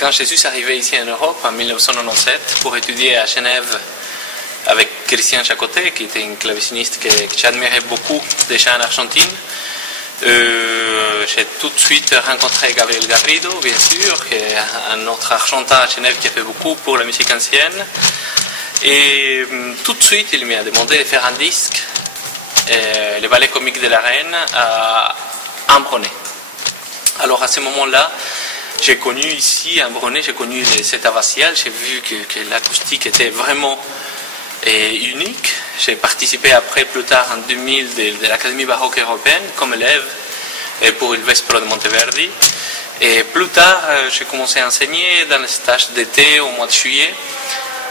Quand je suis arrivé ici en Europe en 1997 pour étudier à Genève avec Christian Chacoté, qui était un claveciniste que j'admirais beaucoup déjà en Argentine, j'ai tout de suite rencontré Gabriel Garrido, bien sûr, qui est un autre argentin à Genève qui a fait beaucoup pour la musique ancienne. Et tout de suite, il m'a demandé de faire un disque, le ballet comique de la Reine, à Ambronay. Alors à ce moment-là, j'ai connu ici, à Ambronay, j'ai connu cet abbatial, j'ai vu que l'acoustique était vraiment unique. J'ai participé après, plus tard en 2000, de l'Académie baroque européenne comme élève pour il Vespro de Monteverdi. Et plus tard, j'ai commencé à enseigner dans les stages d'été au mois de juillet.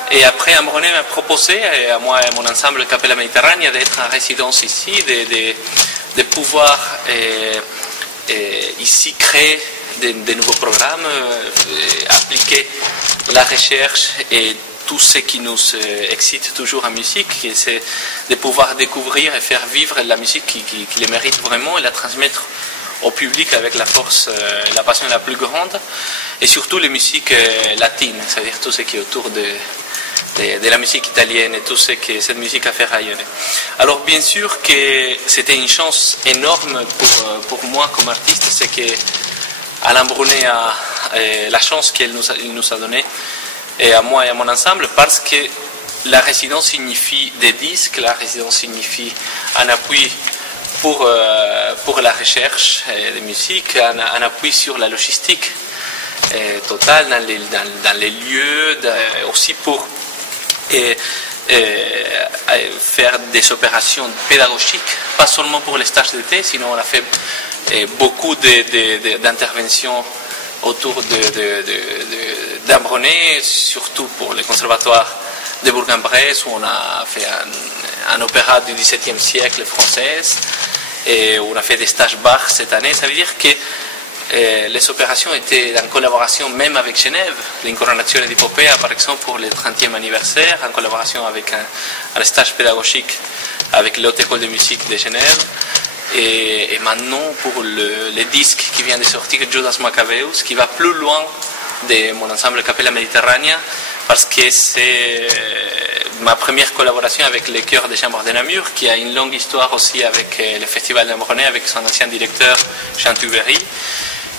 Et après, Ambronay m'a proposé, à moi et à mon ensemble Capella Mediterranea, d'être en résidence ici, de pouvoir ici créer de nouveaux programmes, appliquer la recherche et tout ce qui nous excite toujours en musique, c'est de pouvoir découvrir et faire vivre la musique qui les mérite vraiment et la transmettre au public avec la force, la passion la plus grande, et surtout les musiques latines, c'est-à-dire tout ce qui est autour de la musique italienne et tout ce que cette musique a fait rayonner. Alors bien sûr que c'était une chance énorme pour moi comme artiste, c'est que Alain Brunet a la chance qu'il nous a donnée, et à moi et à mon ensemble, parce que la résidence signifie des disques, la résidence signifie un appui pour la recherche de musique, un appui sur la logistique totale dans les lieux, aussi pour faire des opérations pédagogiques, pas seulement pour les stages d'été, sinon on a fait beaucoup d'interventions autour d'Ambronay, surtout pour le conservatoire de Bourg-en-Bresse, où on a fait un opéra du XVIIe siècle français, et on a fait des stages Bach cette année. Ça veut dire que les opérations étaient en collaboration même avec Genève, l'Incoronation di Popea par exemple pour le 30e anniversaire, en collaboration avec un stage pédagogique avec l'Haute École de musique de Genève. Et maintenant pour le disque qui vient de sortir, Judas Maccabeus, qui va plus loin de mon ensemble Capella Mediterranea, parce que c'est ma première collaboration avec le chœur de chambre de Namur, qui a une longue histoire aussi avec le festival d'Ambronay, avec son ancien directeur Jean Tubery.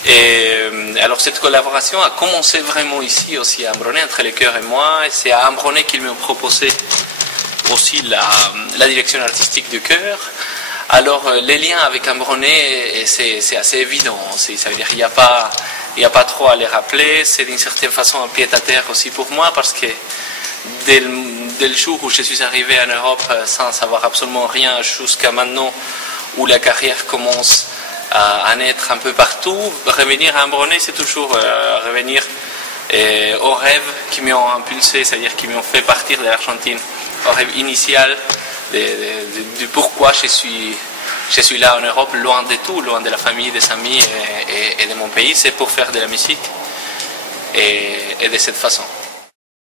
Et alors cette collaboration a commencé vraiment ici aussi à Ambronay, entre le chœur et moi, et c'est à Ambronay qu'ils m'ont proposé aussi la direction artistique du chœur. Alors les liens avec Ambronay, c'est assez évident, ça veut dire qu'il n'y a pas trop à les rappeler, c'est d'une certaine façon un pied-à-terre aussi pour moi, parce que dès le jour où je suis arrivé en Europe sans savoir absolument rien jusqu'à maintenant où la carrière commence à naître un peu partout, revenir à Ambronay, c'est toujours revenir aux rêves qui m'ont impulsé, c'est-à-dire qui m'ont fait partir de l'Argentine, au rêve initial du pourquoi je suis là en Europe, loin de tout, loin de la famille, des amis et de mon pays, c'est pour faire de la musique et de cette façon.